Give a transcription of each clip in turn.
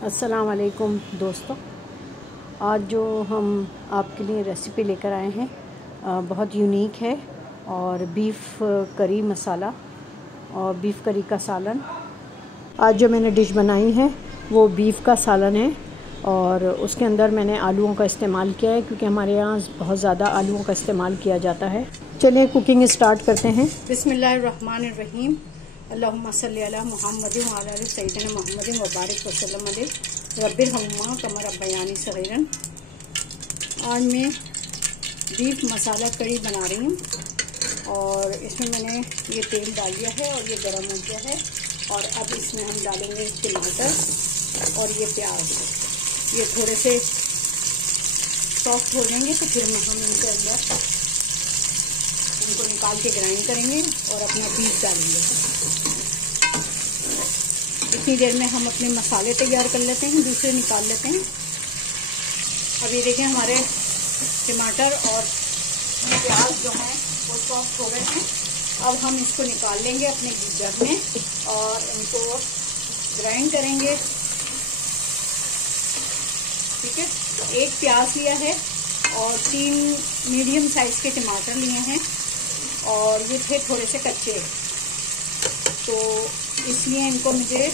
अस्सलाम वालेकुम दोस्तों, आज जो हम आपके लिए रेसिपी लेकर आए हैं बहुत यूनिक है। और बीफ करी मसाला और बीफ करी का सालन। आज जो मैंने डिश बनाई है वो बीफ का सालन है और उसके अंदर मैंने आलूओं का इस्तेमाल किया है क्योंकि हमारे यहाँ बहुत ज़्यादा आलूओं का इस्तेमाल किया जाता है। चलिए कुकिंग स्टार्ट करते हैं। बिस्मिल्लाहिर्रहमानिर्रहीम। अल्लाहुम्मा सल्ली अला मुहम्मदिन व अला आलि सय्यिदिना मुहम्मदिन व बारिक वसल्लम अलैहि रब्बिरहम्हुमा कमा रब्बयानी सगीरन। आज मैं बीफ मसाला कड़ी बना रही हूँ और इसमें मैंने ये तेल डाल दिया है और ये गरम हो गया है। और अब इसमें हम डालेंगे टमाटर और ये प्याज। ये थोड़े से सॉफ्ट हो जाएंगे तो फिर हम इनके अंदर इनको निकाल के ग्राइंड करेंगे और अपना बीफ डालेंगे। इतनी देर में हम अपने मसाले तैयार कर लेते हैं, दूसरे निकाल लेते हैं। अब ये देखें हमारे टमाटर और प्याज जो हैं वो सॉफ्ट हो गए हैं। अब हम इसको निकाल लेंगे अपने गीजर में और इनको ग्राइंड करेंगे। ठीक है, एक प्याज लिया है और 3 मीडियम साइज के टमाटर लिए हैं और ये थे थोड़े से कच्चे, तो इसलिए इनको मुझे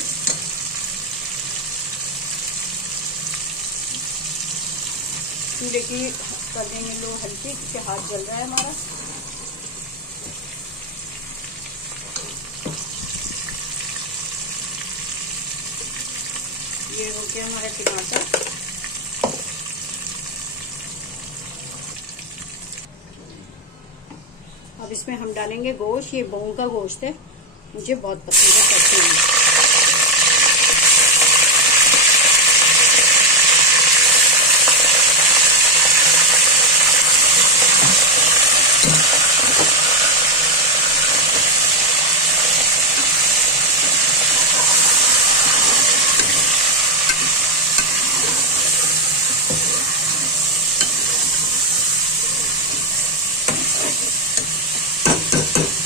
चूल्हे की कर देंगे लो हल्की, क्योंकि हाथ जल रहा है हमारा। ये हो गया हमारा टमाटर। अब इसमें हम डालेंगे गोश्त। ये बहू का गोश्त है, मुझे बहुत पसंद है, करते हैं।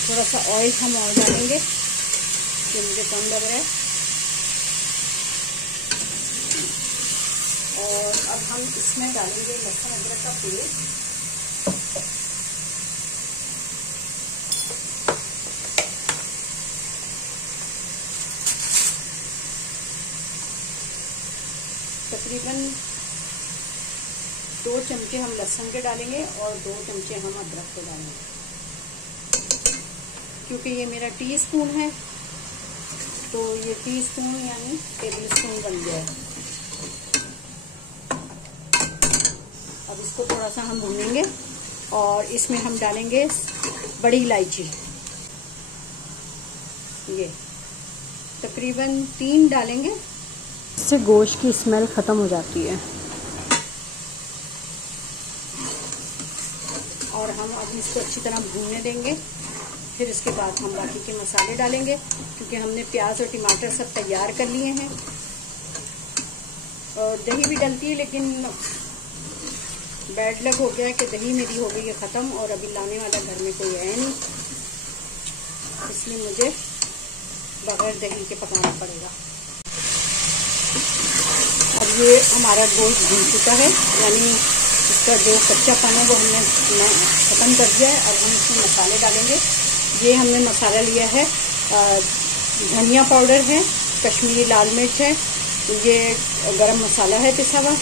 थोड़ा सा ऑयल हम और डालेंगे, ये मुझे कम लग रहा है। और अब हम इसमें डालेंगे लहसुन अदरक का पेस्ट। तकरीबन 2 चमचे हम लहसुन के डालेंगे और 2 चमचे हम अदरक के डालेंगे। क्योंकि ये मेरा टीस्पून है तो ये टीस्पून यानी टेबल स्पून बन गया है। अब इसको थोड़ा सा हम भूनेंगे और इसमें हम डालेंगे बड़ी इलायची। ये तकरीबन 3 डालेंगे, इससे गोश्त की स्मेल खत्म हो जाती है। और हम अब इसको अच्छी तरह भूनने देंगे। फिर इसके बाद हम बाकी के मसाले डालेंगे, क्योंकि हमने प्याज और टमाटर सब तैयार कर लिए हैं। और दही भी डलती है, लेकिन बैड लक हो गया कि दही मेरी हो गई है ख़त्म और अभी लाने वाला घर में कोई है नहीं, इसलिए मुझे बगैर दही के पकाना पड़ेगा। अब ये हमारा गोश्त भून चुका है, यानी इसका जो कच्चापन है वो हमने ख़त्म कर दिया है। अब हम इसमें मसाले डालेंगे। ये हमने मसाला लिया है, धनिया पाउडर है, कश्मीरी लाल मिर्च है, ये गरम मसाला है पिसा हुआ,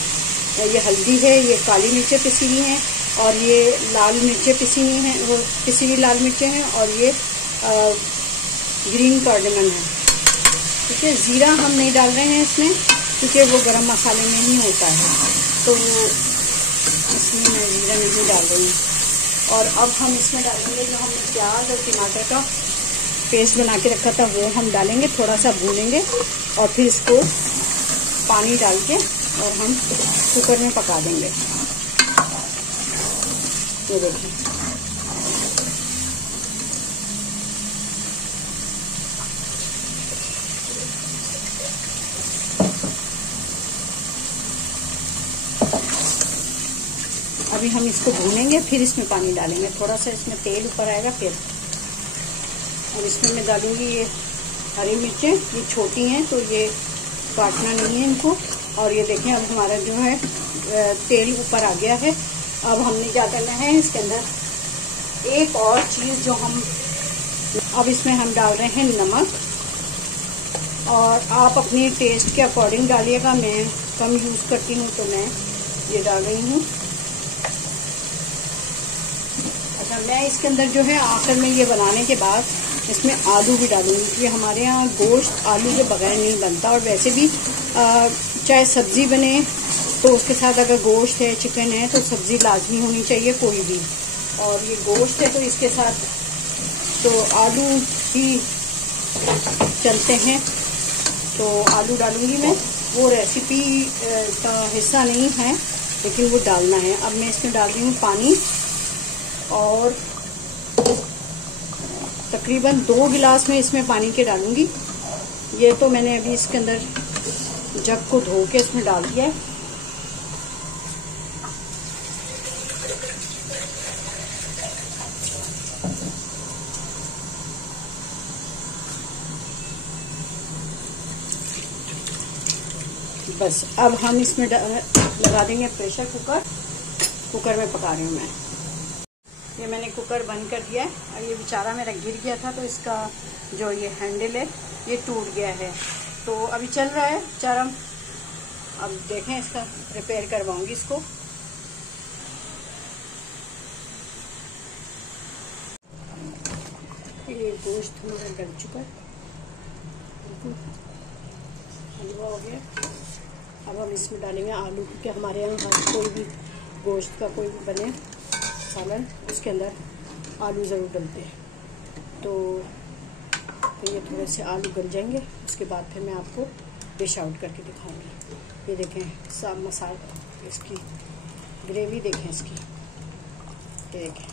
ये हल्दी है, ये काली मिर्चें पिसी हुई हैं और ये लाल मिर्चें पिसी हुई हैं, वो पिसी हुई लाल मिर्चें हैं और ये ग्रीन कार्डमन है। ठीक है, ज़ीरा हम नहीं डाल रहे हैं इसमें क्योंकि वो गरम मसाले में ही होता है, तो वो इसमें मैं ज़ीरा नहीं डाल रही हूँ। और अब हम इसमें डालेंगे जो हमने प्याज और टमाटर का पेस्ट बना के रखा था, वो हम डालेंगे, थोड़ा सा भूनेंगे और फिर इसको पानी डाल के और हम कुकर में पका देंगे। ये देखिए, अभी हम इसको भूनेंगे, फिर इसमें पानी डालेंगे, थोड़ा सा इसमें तेल ऊपर आएगा फिर। और इसमें मैं डालूंगी ये हरी मिर्चें, ये छोटी हैं तो ये काटना नहीं है इनको। और ये देखें अब हमारा जो है तेल ऊपर आ गया है। अब हमने क्या करना है, इसके अंदर एक और चीज़ जो अब इसमें हम डाल रहे हैं नमक, और आप अपनी टेस्ट के अकॉर्डिंग डालिएगा। मैं कम यूज़ करती हूँ तो मैं ये डाल रही हूँ। अच्छा, मैं इसके अंदर जो है आखिर में ये बनाने के बाद इसमें आलू भी डालूंगी, क्योंकि हमारे यहाँ गोश्त आलू के बगैर नहीं बनता। और वैसे भी चाहे सब्ज़ी बने तो उसके साथ अगर गोश्त है, चिकन है, तो सब्ज़ी लाजमी होनी चाहिए कोई भी। और ये गोश्त है तो इसके साथ तो आलू ही चलते हैं, तो आलू डालूंगी मैं। वो रेसिपी का हिस्सा नहीं है लेकिन वो डालना है। अब मैं इसमें डाल रही हूँ पानी, और तकरीबन 2 गिलास में इसमें पानी के डालूंगी। ये तो मैंने अभी इसके अंदर जग को धो के इसमें डाल दिया है। बस अब हम इसमें लगा देंगे प्रेशर कुकर में पका रही हूँ मैं। ये मैंने कुकर बंद कर दिया है। और ये बेचारा मेरा गिर गया था तो इसका जो ये हैंडल है ये टूट गया है, तो अभी चल रहा है बेचारा। अब देखें, इसका रिपेयर करवाऊंगी इसको। ये गोश्त हमारा गल चुका है, हलवा हो गया। अब हम इसमें डालेंगे आलू, क्योंकि हमारे यहाँ कोई भी गोश्त का कोई भी बने सालन उसके अंदर आलू ज़रूर डलते हैं। तो ये थोड़े से आलू गल जाएंगे, उसके बाद फिर मैं आपको डिश आउट करके दिखाऊंगी। ये देखें सब मसाला, इसकी ग्रेवी देखें इसकी, ये देखें।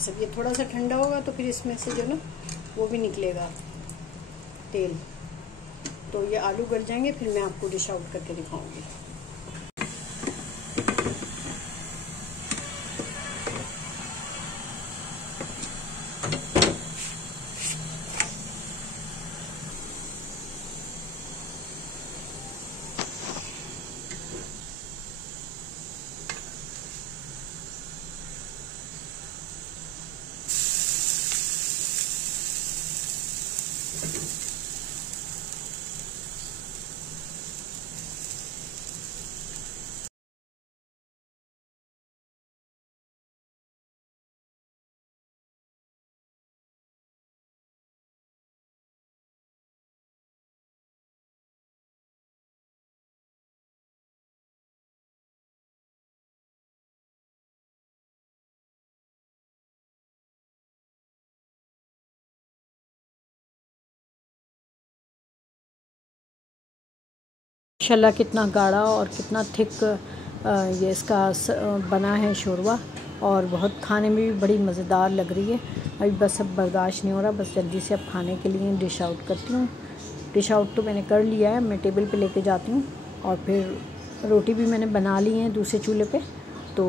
सब ये थोड़ा सा ठंडा होगा तो फिर इसमें से जो ना वो भी निकलेगा तेल, तो ये आलू गल जाएंगे, फिर मैं आपको डिश आउट करके दिखाऊंगी। माशाल्लाह कितना गाढ़ा और कितना थिक ये इसका बना है शोरबा, और बहुत खाने में भी बड़ी मज़ेदार लग रही है। अभी बस अब बर्दाश्त नहीं हो रहा, बस जल्दी से अब खाने के लिए डिश आउट करती हूँ। डिश आउट तो मैंने कर लिया है, मैं टेबल पे लेके जाती हूँ। और फिर रोटी भी मैंने बना ली है दूसरे चूल्हे पे। तो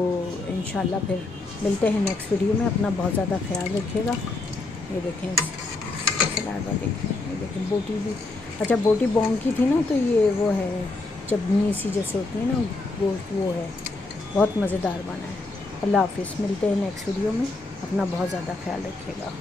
इंशाल्लाह फिर मिलते हैं नेक्स्ट वीडियो में। अपना बहुत ज़्यादा ख्याल रखिएगा। ये देखें सलाद, देखें ये देखें बोटी भी। अच्छा, बोटी बोंग की थी ना, तो ये वो है चटनी सी जैसे होती है ना गोश्त, वो है, बहुत मज़ेदार बना है। अल्लाह हाफिज़, मिलते हैं नेक्स्ट वीडियो में। अपना बहुत ज़्यादा ख्याल रखिएगा।